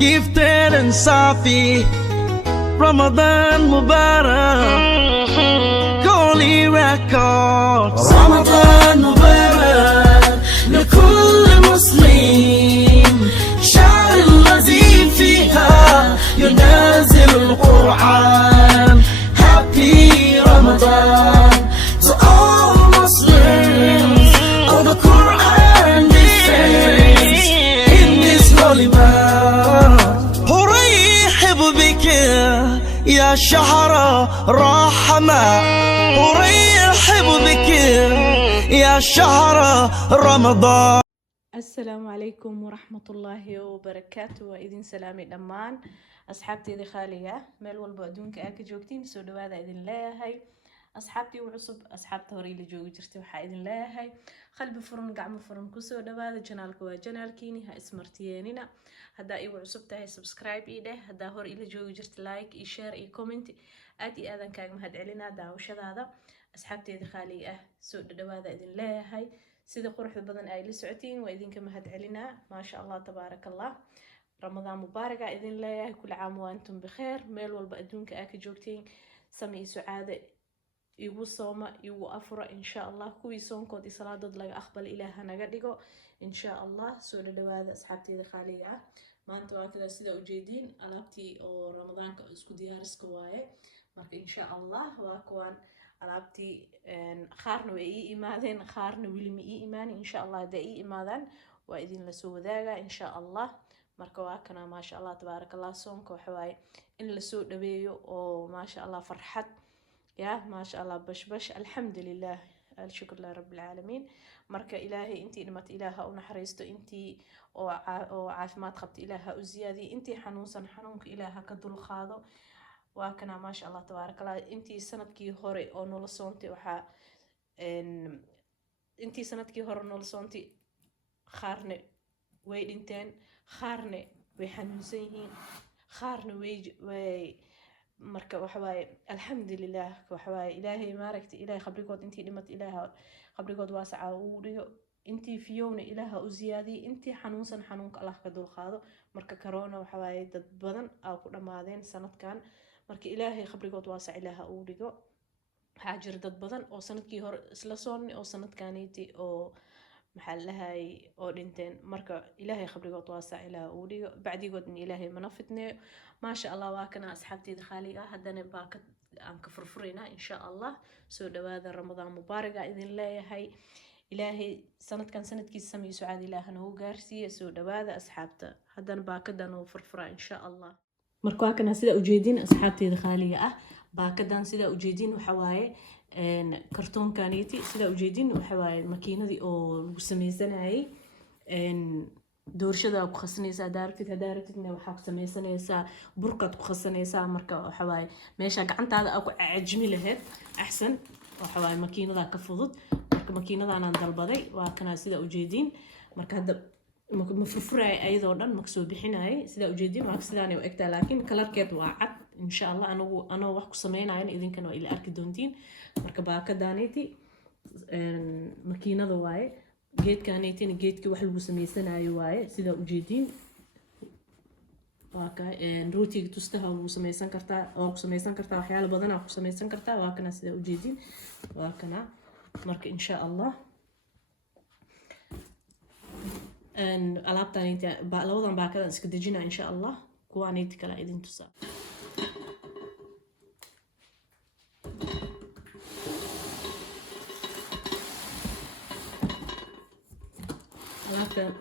gifted and صافي رمضان مبارك Holy Records رمضان مبارك لكل مسلم شهر الذي فيها ينزل القرآن Happy Ramadan to all Muslims of the Quran descends in this holy month أرحب بك يا شهر رحمة أرحب بك يا شهر رمضان. السلام عليكم ورحمة الله وبركاته وإذن سلامي دمان أصحابتي ذي خالية ميل والبو أدونك آكي جوكتين سو دوادا إذن لاهي أصحابتي وعصب أصحابتي هوري اللي جوغي جرتي وحا إذن لاهي قلبي فرن قعم فرن كسو دوادا جنالك وجنالكيني ها اسمرتيانينا هدا إيو عصب تاهي سبسكرايب إيده هدا هوري اللي جوغي جرتي لايك إي شير إي كومنت آدي آذان كاق مهد علينا داوشة هذا أصحابتي ذي خالية سو دوادا إذن لاهي sida quruxda badan ay la socotiin waa idinka mahad celinaa maasha Allah tabaaraka Allah ramadaan mubaarak idin leeyahay kul caam wa antum bikhair meel walba adduunka aad ka joogtiin samee sucaade igu sooma igu afra insha Allah kuwii soonkood iyo salaadood laga aqbal ilaaha naga dhigo insha Allah soo dhawaada asxaabteeda qaaliga ah maanta waa kala sida u jeedin alaabtii oo ramadaanka isku diyaariska waaye marka insha Allah waa kuwan alaabtii qaarna way ii imaadeen qaarna wili ma ii imaanin insha Allah haday ii imaadaan waa idin la soo wadaagaa insha Allah marka waa kana maasha Allah tabaaraka Allah soonka waxa waaye in la soo dhaweeyo oo maasha Allah farxad ya maasha Allah bashbash alxamdulillah alshukr rabbil alamin marka ilaahay intii dhimat ilaaha u naxariisto intii oo caafimaad qabta ilaaha u ziyaadiyo intii xanuunsan xanuunka ilaaha ka dul qaado waa kana maasha Allah tabaaraka Allah intii sanadkii hore oo nolol soontay waxa intii sanadkii hore nolol soontay qaarna way dhinteen qaarna way xanuunsan yihiin qaarna way marka waxa waaye alxamdulillah waxa waaye ilaahay maaragtay ilaahay qabrigood intii dhimat ilaaha qabrigood waasaca uu dhigo intii fiyowna ilaaha u ziyaadiyo intii xanuunsan xanuunka Allah ka dul qaado marka corona waxa waaye dad badan aa ku dhamaadeen sanadkan marka ilaahay qabrigood waasac ilaaha uu dhigo waxaa jira dad badan oo sanadkii hore isla soonnay oo sanadkaaniiti oo maxaa lahaay oo dhinteen marka ilaahay qabrigood waasac ilaaha uu dhigo bacdigoodna ilaahay mana fitneeyo maasha Allah waa kana asxaabteeda qaaliga haddana baakad aan ka furfurayna insha Allah soo dhawaada ramadaan mubaarak idin leeyahay ilaahay sanadkan sanadkiisa sameeyo sucaad ilaaha noo gaarsiiyo soo dhawaada asxaabta haddana baakadan oo furfura insha Allah marka waa kana sida ujeedin asxaabteeda qaaliga ah baakadan sida ujeedin waxa waaye kartoonkaniti sida ujeedin waxa waaye makiinadii oo lagu sameysanayay doorshada ku khasnaysaa daartidna waxa ku sameysanaysaa burqad ku khasnaysaa marka waxa waaye meesha gacantaada ku ajmi lahayd ahsan waxa waaye makiinada ka fudud marka makiinadan aan dalbaday waa kana sida ujeedin marka hadda ma furfuray ayadoo dhan ma soo bixinay sida ujeedin waa sidaan ay egtaa laakiin kalarkeed waa cad insha Allah anoo wax ku sameeynayn idinkana waa ila arki doontiin marka baakadaaniti makiinada waaye geedkaanitina geedkii wax lagu sameysanayo waaye sida ujeedin waa ka rootiga tustaha lagu sameysan kartaa oo ku sameysan kartaa waxyaalo badan ku sameysan kartaa waa kana sida ujeedin waa kana marka insha Allah alaabtaan inta labadan baakadan iska dejina insha Allah kuwaaniti kala idin tusaa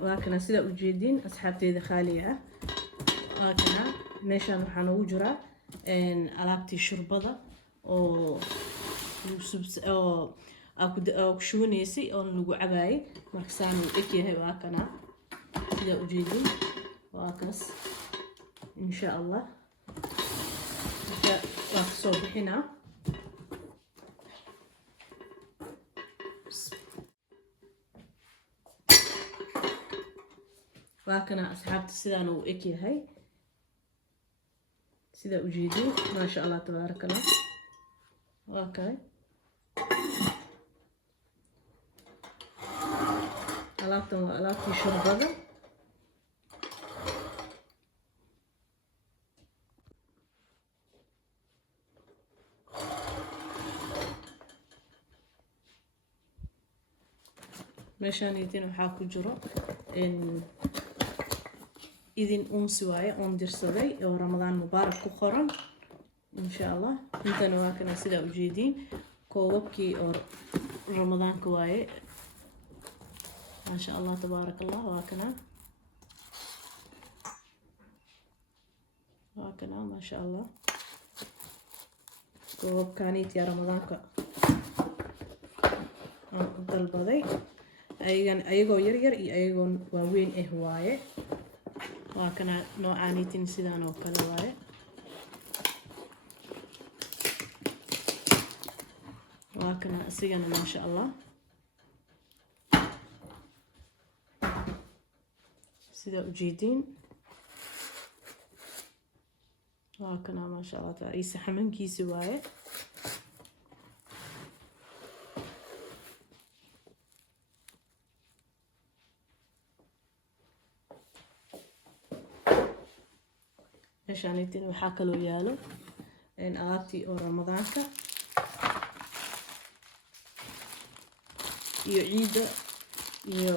waa kana sida ujeedin asxaabteeda qaaliga waa kana meeshan waxaa noogu jira alaabtii shurbada oo ku shubaneysay oo lagu cabaayay marka saan uu egyahay waa kana sida ujeedin waa kaas insha Allah waa kasoo bixinaa waa kana asxaabta sidaan uu egyahay sida ujeedin maasha Allah tabaaraka Allah waa kay alaabtan waa alaabtii sharbada meeshaan idin waxaa ku jiro idin unsi waaye oon dirsaday oo ramadaan mubaarak ku qoran insha allah. intana waa kana sidaa ujeediin koobabkii oo ramadaanka waaye maasha allah tabaaraka allah. waa kana maasha allah koobabkaaniitii ramadaanka aan ku dalbaday ayagoo yaryar iyo ayagoo waaweyn waaye. waa kana noocaaniitin sidaan oo kale waaye. waa kana asigana maasha allah sidaa ujeediin waa kana maasha allah taala saxamankiisi waaye. meeshaanitin waxaa kaloo yaalo alaabtii oo ramadaanka iyo ciida iyo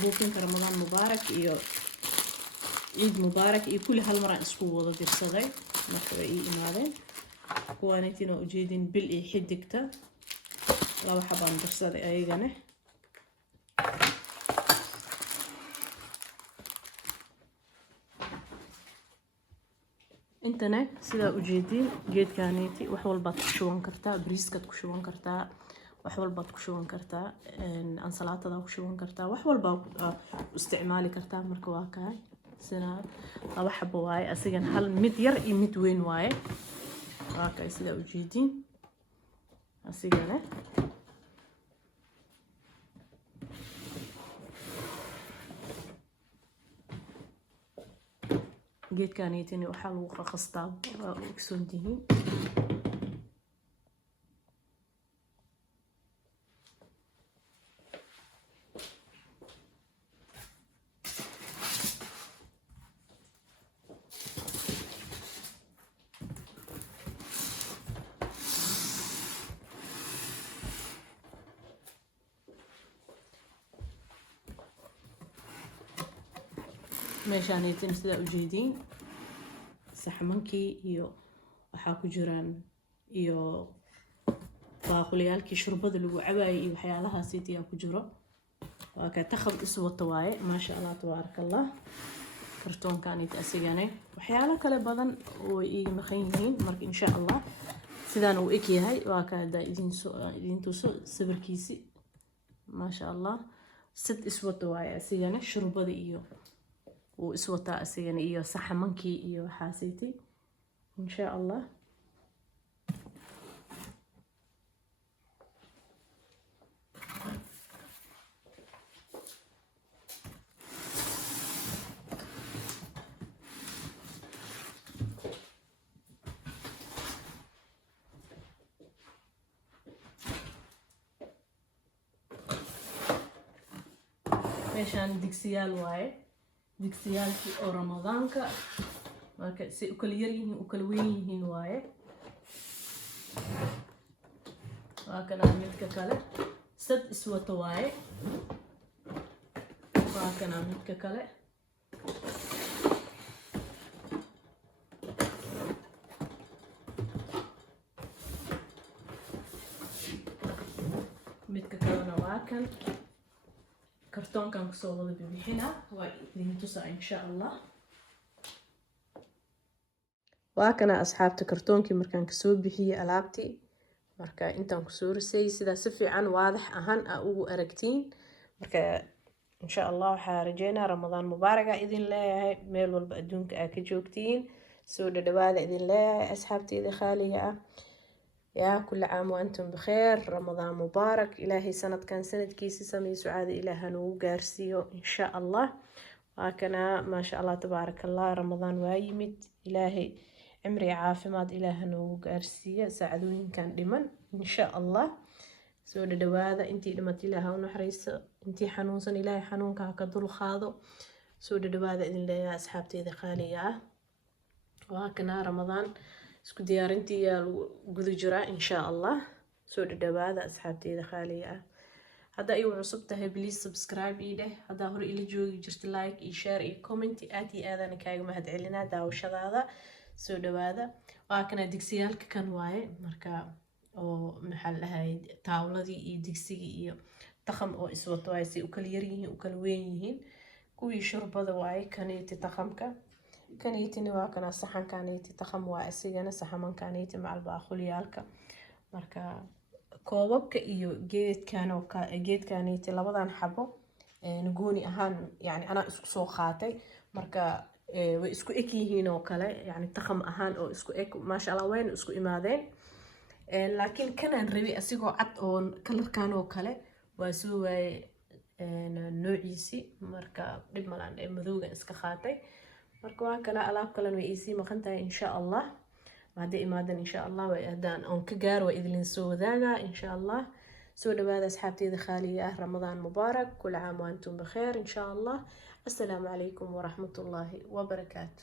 buufinka ramadaan mubaarak iyo ciid mubaarak iyo kulli hal maraan isku wada dirsaday marka way ii imaadeen. kuwaanitin oo ujeedin bil iyo xidigta 2 xabaan dirsaday ayagana. intana sidaa ujeediin geedkaaniiti wax walbaad ku shuban kartaa, bariiskaad ku shuban kartaa, wax walbaad ku shuban kartaa, ansalaatada ku shuban kartaa, wax walbaa u isticmaali kartaa. marka waa kahay sidaa 2 xabo waaye asigana hal mid yar iyo mid weyn waaye. waa kahay sidaa ujeediin asigana geedkaaniitini waxaa lagu qaqastaa waa u ogsoon tihiin. meeshaaniitin sidaa ujeediin saxmankii iyo waxaa ku jiraan iyo baaquliyaalkii shurbada lagu cabaayay iyo waxyaalahaasiitiyaa ku jiro. waa ka takhab iswata waaye maasha allah tabaaraka allah. kartoonkaaniiti asigana waxyaalo kale badan oo iiga maqan yihiin marka insha allah sidaan uu eg yahay. waa ka haddaa idin tuso sawirkiisi maasha allah. sad iswata waaye asigana shurbada iyo wuu iswataa asigana iyo saxamankii iyo waxaasiiti insha allah. meeshaan digsiyaal waaye digsiyaalkii oo ramadaanka marka si u kala yar yihiin u kala weyn yihiin waaye. waa kana midka kale sad iswata waaye. waa kana midka kale midka kalena waa kan kartoonkan kusoo wada bibixina waa idin tusaa insha allah. waa kana asxaabta kartoonkii markaan kasoo bixiyey alaabtii marka intaan kusoo risay sidaa si fiican waadax ahaan aa ugu aragtiin. marka insha allah waxaa rajeynaa ramadaan mubaaraga idin leeyahay meel walba adduunka aa ka joogtiin. soo dhadhawaada idin leeyahay asxaabteyda khaaliga ah. يا كل عام وأنتم بخير. رمضان مبارك. إلهي سنة كان سنة كيسي سمي سعادة إله نو قارسيو إن شاء الله. وكنا ما شاء الله تبارك الله رمضان وايمد. إلهي عمري عافمات إله نو قارسية ساعدوني كان لمن إن شاء الله. سود دواذا انتي لمت إله ونحريس انتي حنوسا إلهي حنونك هكذا خاضو. سود دواذا إذن الله يا أصحابتي ذا خالية. وهكنا رمضان isku diyaarintii yaa guda jiraa insha allah. soo dhawaada asxaabteyda qaaliga ah. hadda ay cusub tahay please subscribe ii dheh, haddaa hore ila joogi jirta like iyo share iyo comment aad iyo aadaan kaaga mahadcelinaa daawashadaada. soo dhawaada. waa kana digsiyaalka kan waaye marka oo maxaa la dhahay taawladii iyo digsigii iyo taqam oo iswato ay si u kala yar yihiin u kala weyn yihiin. kuwii shurbada waaye kaniiti taqamka, kaniitini waa kana saxankaaniiti taqam waa isigana saxamankaaniiti macal baaqulyaalka. marka koobabka iyo geedkaaniiti labadan xabo gooni ahaan yani anaa isku soo qaatay, marka way isku eg yihiin oo kale yani taqam ahaan oo isku eg maasha Allah wayna isku imaadeen. laakiin kanaan rabi asigoo cad oo kalarkan oo kale waa soo waaye noociisi, marka dhib malaan madowgan iska qaatay. marka waa kana alaab kalena way iisii maqan tahay insha Allah. hadday imaadan insha Allah haddaan aan ka gaaro waa idin soo wadaagaa insha Allah. soo dhawaada asxaabteyda qaaliga ah, ramadaan mubaarak, kul caam wa antum bikhair insha Allah. assalaamu calaykum waraxmatullaahi wabarakaatu.